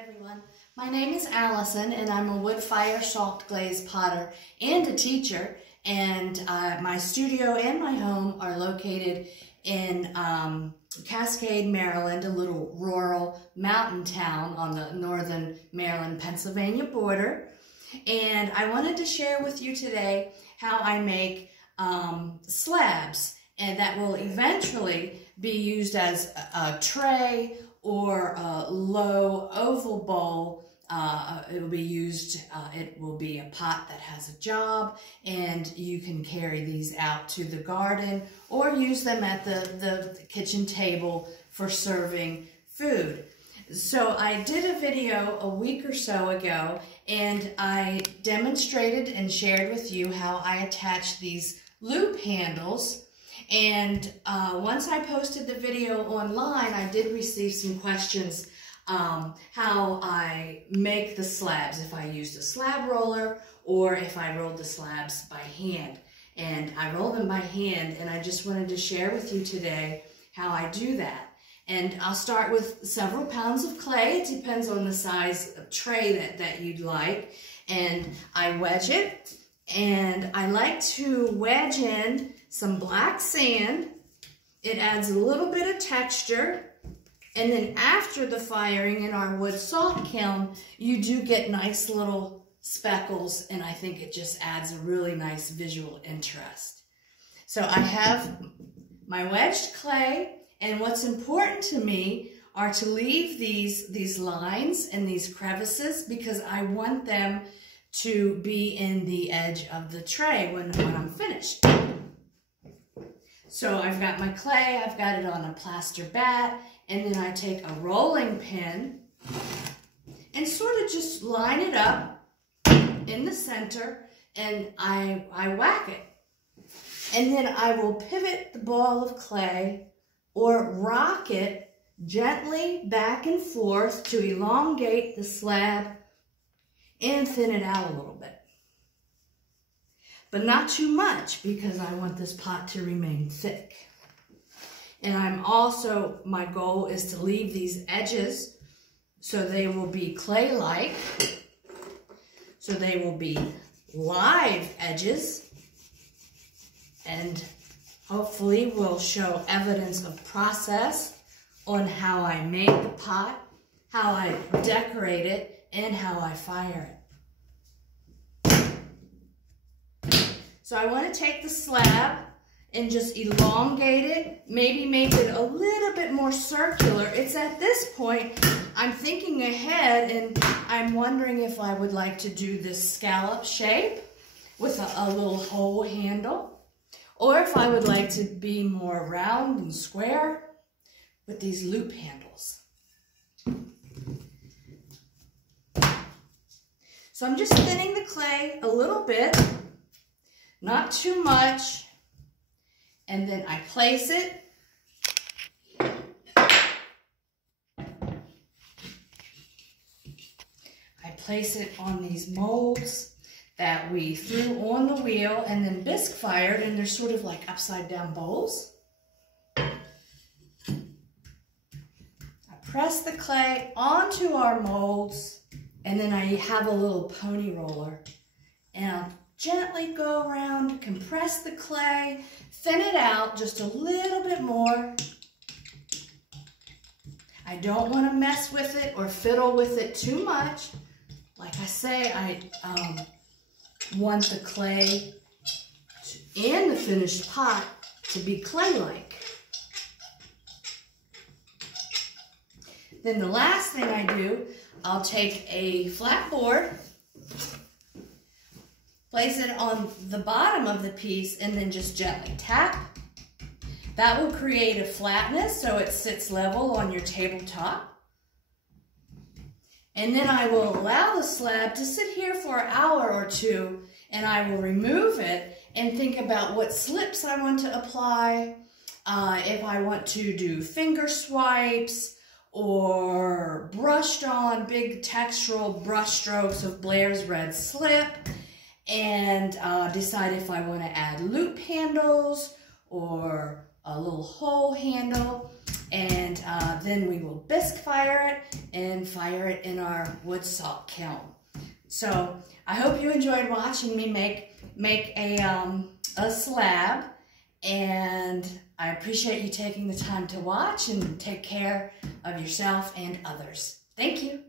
Everyone, my name is Allison and I'm a wood fire salt glaze potter and a teacher, and my studio and my home are located in Cascade, Maryland, a little rural mountain town on the northern Maryland-Pennsylvania border. And I wanted to share with you today how I make slabs, and that will eventually be used as a tray or a low oval bowl. It will be used, it will be a pot that has a job, and you can carry these out to the garden or use them at the kitchen table for serving food. So I did a video a week or so ago, and I demonstrated and shared with you how I attach these loop handles. And once I posted the video online, I did receive some questions how I make the slabs, if I used a slab roller or if I rolled the slabs by hand. And I roll them by hand, and I just wanted to share with you today how I do that. And I'll start with several pounds of clay. It depends on the size of tray that you'd like. And I wedge it, and I like to wedge in some black sand. It adds a little bit of texture. And then after the firing in our wood salt kiln, you do get nice little speckles, and I think it just adds a really nice visual interest. So I have my wedged clay, and what's important to me are to leave these lines and these crevices, because I want them to be in the edge of the tray when I'm finished. So I've got my clay, I've got it on a plaster bat, and then I take a rolling pin and sort of just line it up in the center, and I whack it. And then I will pivot the ball of clay or rock it gently back and forth to elongate the slab and thin it out a little bit. But not too much, because I want this pot to remain thick. And my goal is to leave these edges so they will be clay-like, so they will be live edges, and hopefully will show evidence of process on how I make the pot, how I decorate it, and how I fire it. So I want to take the slab and just elongate it, maybe make it a little bit more circular. It's at this point, I'm thinking ahead, and I'm wondering if I would like to do this scallop shape with a little hole handle, or if I would like to be more round and square with these loop handles. So I'm just thinning the clay a little bit, not too much, and then I place it. I place it on these molds that we threw on the wheel and then bisque fired, and they're sort of like upside down bowls. I press the clay onto our molds, and then I have a little pony roller, and I'll gently go around, compress the clay, thin it out just a little bit more. I don't want to mess with it or fiddle with it too much. Like I say, I want the clay and the finished pot to be clay-like. Then the last thing I do, I'll take a flat board, place it on the bottom of the piece, and then just gently tap. That will create a flatness so it sits level on your tabletop. And then I will allow the slab to sit here for an hour or two, and I will remove it and think about what slips I want to apply, if I want to do finger swipes or brushed on big textural brush strokes of Blair's Red Slip, and decide if I want to add loop handles or a little hole handle. and then we will bisque fire it and fire it in our wood salt kiln. So I hope you enjoyed watching me make a slab, and I appreciate you taking the time to watch, and take care of yourself and others. Thank you.